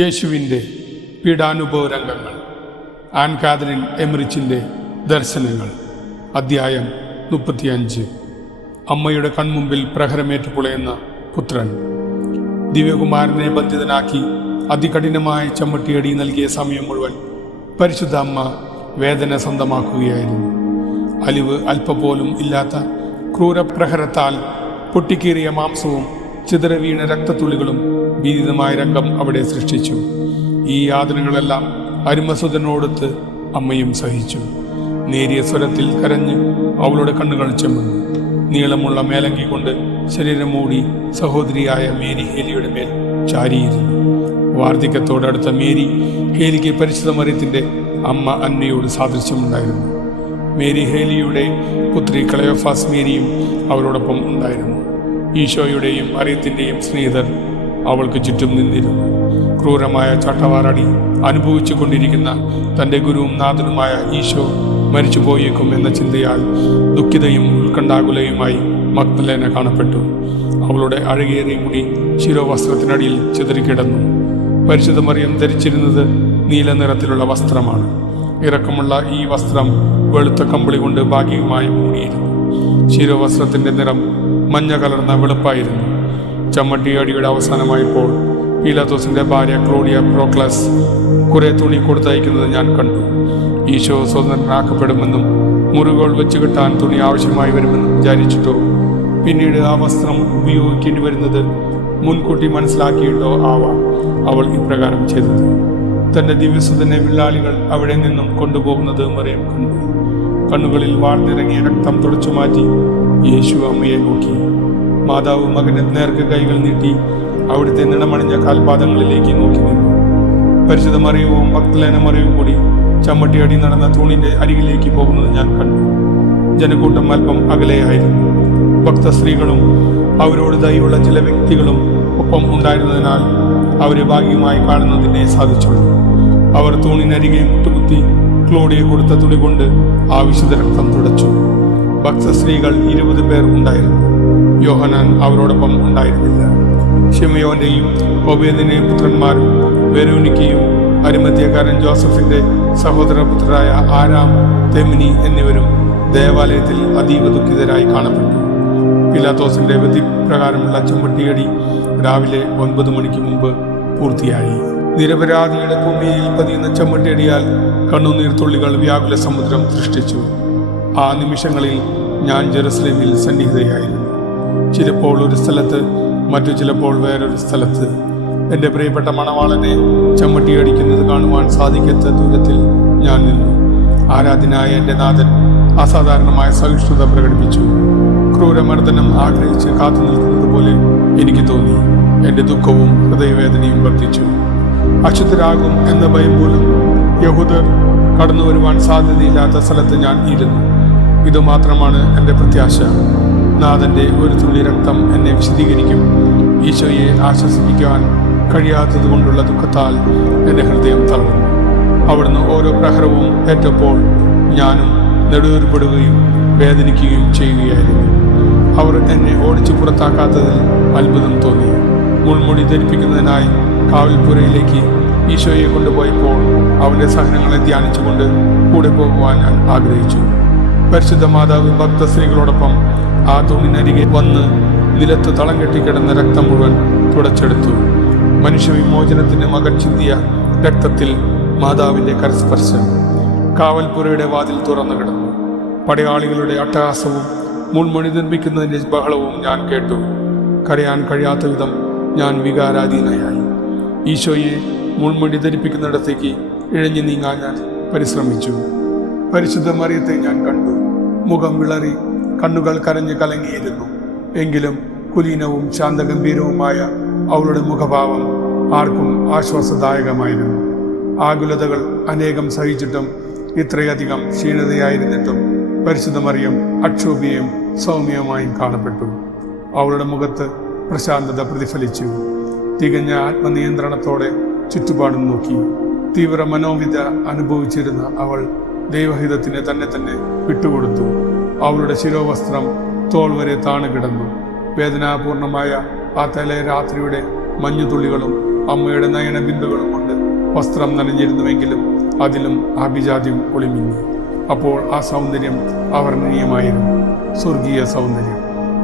യേശുവിൻ്റെ പീഡാനുഭവ രംഗങ്ങൾ. An Catherine എമറിച്ചിൻ്റെ ദർശനങ്ങൾ. അധ്യായം 35. അമ്മയുടെ കൺമുമ്പിൽ പ്രഹരമേറ്റു പുളയുന്ന പുത്രൻ. ദിവ്യകുമാരനെ ബന്ധിതനാക്കി അതികഠിനമായ ചമ്മട്ടിയടി നൽകിയ സമയം മുഴുവൻ പരിശുദ്ധ അമ്മ വേദന സ്വന്തമാക്കുകയായിരുന്നു. അലിവ് അല്പപോലും ഇല്ലാത്ത ക്രൂരപ്രഹരത്താൽ പൊട്ടിക്കീറിയ മാംസവും ചിതറവീണ രക്തത്തുള്ളികളും ഭീതിതമായ രംഗം അവിടെ സൃഷ്ടിച്ചു. ഈ യാതനകളെല്ലാം അരുമസുതനോടൊത്ത് അമ്മയും സഹിച്ചു. നേരിയ സ്വരത്തിൽ കരഞ്ഞ് അവളുടെ കണ്ണുകൾ ചെമ്മുന്നു. നീളമുള്ള മേലങ്കി കൊണ്ട് ശരീരം മൂടി സഹോദരിയായ മേരി ഹേലിയുടെ മേൽ ചാരിയിരുന്നു. വാർദ്ധക്യത്തോടടുത്ത മേരി ഹേലിക്ക് പരിശുദ്ധ മറിയത്തിൻ്റെ അമ്മ അന്നയോട് സാദൃശ്യമുണ്ടായിരുന്നു. മേരി ഹേലിയുടെ പുത്രി ക്ലയോഫാസ് മേരിയും അവരോടൊപ്പം ഉണ്ടായിരുന്നു. ഈശോയുടെയും മറിയത്തിൻ്റെയും സ്നേഹിതർ അവൾക്ക് ചുറ്റും നിന്നിരുന്നു. ക്രൂരമായ ചാട്ടവാറടി അനുഭവിച്ചു കൊണ്ടിരിക്കുന്ന തൻ്റെ ഗുരുവും നാഥനുമായ ഈശോ മരിച്ചു പോയേക്കും എന്ന ചിന്തയാൽ ദുഃഖിതയും ഉത്കണ്ഠാകുലയുമായി മഗ്ദലേന കാണപ്പെട്ടു. അവളുടെ അഴകേറിയ മുടി ശിരോവസ്ത്രത്തിനടിയിൽ ചിതറിക്കിടന്നു. പരിശുദ്ധ മറിയം ധരിച്ചിരുന്നത് നീല നിറത്തിലുള്ള വസ്ത്രമാണ്. ഇറക്കമുള്ള ഈ വസ്ത്രം വെളുത്ത കമ്പിളി കൊണ്ട് ഭാഗികമായി മൂടിയിരുന്നു. ശിരോവസ്ത്രത്തിൻ്റെ നിറം മഞ്ഞ കലർന്ന വെളുപ്പായിരുന്നു. ചമ്മട്ടിയടിയുടെ അവസാനമായപ്പോൾ പീലാത്തോസിന്റെ ഭാര്യ ക്ലോഡിയ പ്രോക്ലസ് കുറെ തുണി കൊടുത്തയക്കുന്നത് ഞാൻ കണ്ടു. ഈശോ സ്വതന്ത്രനാക്കപ്പെടുമെന്നും മുറിവുകൾ വെച്ച് കിട്ടാൻ തുണി ആവശ്യമായി വരുമെന്നും വിചാരിച്ചിട്ടോ പിന്നീട് ആ വസ്ത്രം ഉപയോഗിക്കേണ്ടി വരുന്നത് മുൻകൂട്ടി മനസ്സിലാക്കിയിട്ടോ ആവാം അവൾ ഇപ്രകാരം ചെയ്തത്. തൻ്റെ ദിവ്യസുതനെ വില്ലാളികൾ അവിടെ നിന്നും കൊണ്ടുപോകുന്നത് മറിയം കണ്ടു. കണ്ണുകളിൽ വാർന്നിറങ്ങിയ രക്തം തുടച്ചു മാറ്റി യേശു അമ്മയെ നോക്കി. മാതാവ് മകന് നേർക്ക് കൈകൾ നീട്ടി അവിടുത്തെ നിണമണിഞ്ഞ കാൽപാദങ്ങളിലേക്ക് നോക്കി നിന്നു. പരിശുദ്ധ മറിയവും മഗ്ദലേന മറിയവും കൂടി ചമ്മട്ടിയടി നടന്ന തൂണിന്റെ അരികിലേക്ക് പോകുന്നത് ഞാൻ കണ്ടു. ജനക്കൂട്ടം അല്പം അകലെയായിരുന്നു. ഭക്തസ്ത്രീകളും അവരോട് ദയുള്ള ചില വ്യക്തികളും ഒപ്പം ഉണ്ടായിരുന്നതിനാൽ അവരെ ഭാഗ്യമായി കാണുന്നതിനെ സാധിച്ചുള്ളൂ. അവർ തൂണിനരികെ മുട്ടുകുത്തി ക്ലോഡിയ കൊടുത്ത തുണി കൊണ്ട് ആ വിശുദ്ധ രക്തം തുടച്ചു. ഭക്തസ്ത്രീകൾ 20 പേർ ഉണ്ടായിരുന്നു. യോഹന്നാൻ അവരോടൊപ്പം ഉണ്ടായിരുന്നില്ല. ശിമയോന്റെയും ഒബേദിന്റെയും പുത്രന്മാരും വെരോനിക്കയും അരിമത്യക്കാരൻ ജോസഫിന്റെ സഹോദരപുത്രരായ ആരാം, തെമിനി എന്നിവരും ദേവാലയത്തിൽ അതീവ ദുഃഖിതരായി കാണപ്പെട്ടു. പീലാത്തോസിന്റെ വിധിപ്രകാരമുള്ള ചമ്മട്ടിയടി രാവിലെ 9 മണിക്ക് മുമ്പ് പൂർത്തിയായി. നിരപരാധിയുടെ ഭൂമിയിൽ പതിയുന്ന ചമ്മട്ടിയടിയാൽ കണ്ണുനീർത്തുള്ളികൾ വ്യാകുല സമുദ്രം സൃഷ്ടിച്ചു. ആ നിമിഷങ്ങളിൽ ഞാൻ ജെറുസലേമിൽ സന്നിഹിതയായിരുന്നു. ചിലപ്പോൾ ഒരു സ്ഥലത്ത്, മറ്റു ചിലപ്പോൾ വേറൊരു സ്ഥലത്ത്. എൻ്റെ പ്രിയപ്പെട്ട മണവാളനെ ചമ്മട്ടിയടിക്കുന്നത് കാണുവാൻ സാധിക്കാത്ത ദൂരത്തിൽ ഞാൻ നിന്നു. ആരാധനായ എൻ്റെ നാഥൻ അസാധാരണമായ സഹിഷ്ണുത പ്രകടിപ്പിച്ചു. ക്രൂരമർദ്ദനം ആഗ്രഹിച്ച് കാത്തു നിൽക്കുന്നത് പോലെ എനിക്ക് തോന്നി. എൻ്റെ ദുഃഖവും ഹൃദയവേദനയും വർദ്ധിച്ചു. അശുദ്ധരാകും എന്ന ഭയം പോലും യഹൂദർ കടന്നു വരുവാൻ സാധ്യതയില്ലാത്ത സ്ഥലത്ത് ഞാൻ ഇരുന്നു. ഇതുമാത്രമാണ് എൻ്റെ പ്രത്യാശ. നാഥൻ്റെ ഒരു തുള്ളി രക്തം എന്നെ വിശദീകരിക്കും. ഈശോയെ ആശ്വസിപ്പിക്കുവാൻ കഴിയാത്തത് കൊണ്ടുള്ള ദുഃഖത്താൽ എൻ്റെ ഹൃദയം തളർന്നു. അവിടുന്ന് ഓരോ പ്രഹരവും ഏറ്റപ്പോൾ ഞാനും നെടുവേർപ്പെടുകയും വേദനിക്കുകയും ചെയ്യുകയായിരുന്നു. അവർ എന്നെ ഓടിച്ചു പുറത്താക്കാത്തതിൽ അത്ഭുതം തോന്നി. മുൾമുടി ധരിപ്പിക്കുന്നതിനായി കാവൽപ്പുരയിലേക്ക് ഈശോയെ കൊണ്ടുപോയപ്പോൾ അവൻ്റെ സഹനങ്ങളെ ധ്യാനിച്ചുകൊണ്ട് കൂടെ പോകുവാൻ ഞാൻ ആഗ്രഹിച്ചു. പരിശുദ്ധ മാതാവ് ഭക്തസ്ത്രീകളോടൊപ്പം ആ തൂണിനരികെ വന്ന് നിലത്ത് തളം കെട്ടിക്കിടന്ന രക്തം മുഴുവൻ തുടച്ചെടുത്തു. മനുഷ്യവിമോചനത്തിന് മകൻ ചിന്തിയ രക്തത്തിൽ മാതാവിൻ്റെ കരസ്പർശം. കാവൽപ്പുരയുടെ വാതിൽ തുറന്നു കിടന്നു. പടയാളികളുടെ അട്ടഹാസവും മുൾമണി നിർമ്മിക്കുന്നതിൻ്റെ ബഹളവും ഞാൻ കേട്ടു. കരയാൻ കഴിയാത്ത വിധം ഞാൻ വികാരാധീനയായി. ഈശോയെ മുൾമണി ധരിപ്പിക്കുന്നിടത്തേക്ക് ഇഴഞ്ഞു നീങ്ങാൻ ഞാൻ പരിശ്രമിച്ചു. പരിശുദ്ധ മറിയത്തെ ഞാൻ കണ്ടു. മുഖം വിളറി, കണ്ണുകൾ കരഞ്ഞു കലങ്ങിയിരുന്നു. എങ്കിലും കുലീനവും ശാന്തഗംഭീരവുമായ അവളുടെ മുഖഭാവം ആർക്കും ആശ്വാസദായകമായിരുന്നു. ആകുലതകൾ അനേകം സഹിച്ചിട്ടും ഇത്രയധികം ക്ഷീണതയായിരുന്നിട്ടും പരിശുദ്ധ മറിയം അക്ഷോഭ്യയും സൗമ്യവുമായും കാണപ്പെട്ടു. അവളുടെ മുഖത്ത് പ്രശാന്തത പ്രതിഫലിച്ചു. തികഞ്ഞ ആത്മനിയന്ത്രണത്തോടെ ചുറ്റുപാടും നോക്കി. തീവ്ര മനോവിധ അനുഭവിച്ചിരുന്ന അവൾ ദൈവഹിതത്തിന് തന്നെ വിട്ടുകൊടുത്തു. അവളുടെ ശിരോവസ്ത്രം തോൾ വരെ താണു കിടന്നു. വേദനാപൂർണമായ ആ തലേ രാത്രിയുടെ മഞ്ഞുതുള്ളികളും അമ്മയുടെ നയന ബിന്ദുകളും കൊണ്ട് വസ്ത്രം നനഞ്ഞിരുന്നുവെങ്കിലും അതിലും ആഭിജാത്യം ഒളിമിന്നു. അപ്പോൾ ആ സൗന്ദര്യം അവർണ്ണനീയമായിരുന്നു. സ്വർഗീയ സൗന്ദര്യം,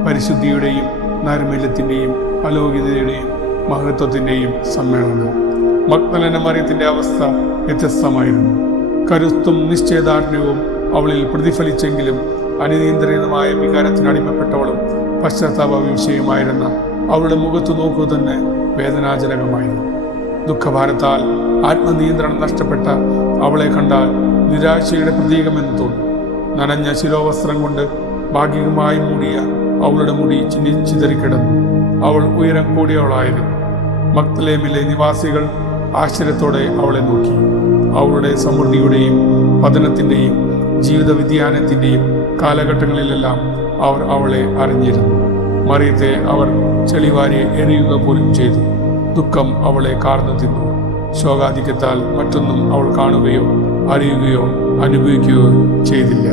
പരിശുദ്ധിയുടെയും നൈർമല്യത്തിൻ്റെയും അലൗകികതയുടെയും മഹത്വത്തിൻ്റെയും സമ്മേളനം. മഗ്ദലന മറിയത്തിൻ്റെ അവസ്ഥ വ്യത്യസ്തമായിരുന്നു. കരുത്തും നിശ്ചയദാർഢ്യവും അവളിൽ പ്രതിഫലിച്ചെങ്കിലും അനിയന്ത്രിതമായ വികാരത്തിന് അടിമപ്പെട്ടവളും പശ്ചാത്താപ വിഷയമായിരുന്ന അവളുടെ മുഖത്തു നോക്കുക തന്നെ വേദനാജനകമായിരുന്നു. ദുഃഖഭാരത്താൽ ആത്മനിയന്ത്രണം നഷ്ടപ്പെട്ട അവളെ കണ്ടാൽ നിരാശയുടെ പ്രതീകമെന്ന് തോന്നും. നനഞ്ഞ ശിരോവസ്ത്രം കൊണ്ട് ഭാഗികമായി മൂടിയ അവളുടെ മുടി ചിതറിക്കിടന്നു. അവൾ ഉയരം കൂടിയവളായിരുന്നു. മഗ്ദലേമിലെ നിവാസികൾ ആശ്ചര്യത്തോടെ അവളെ നോക്കി. അവളുടെ സമൃദ്ധിയുടെയും പതനത്തിൻ്റെയും ജീവിത വ്യതിയാനത്തിൻ്റെയും കാലഘട്ടങ്ങളിലെല്ലാം അവർ അവളെ അറിഞ്ഞിരുന്നു. മറിയത്തെ അവർ ചെളിവാരി എറിയുക പോലും ചെയ്തു. ദുഃഖം അവളെ കാർന്നു തിന്നു. ശോകാധിക്യത്താൽ മറ്റൊന്നും അവൾ കാണുകയോ അറിയുകയോ അനുഭവിക്കുകയോ ചെയ്തില്ല.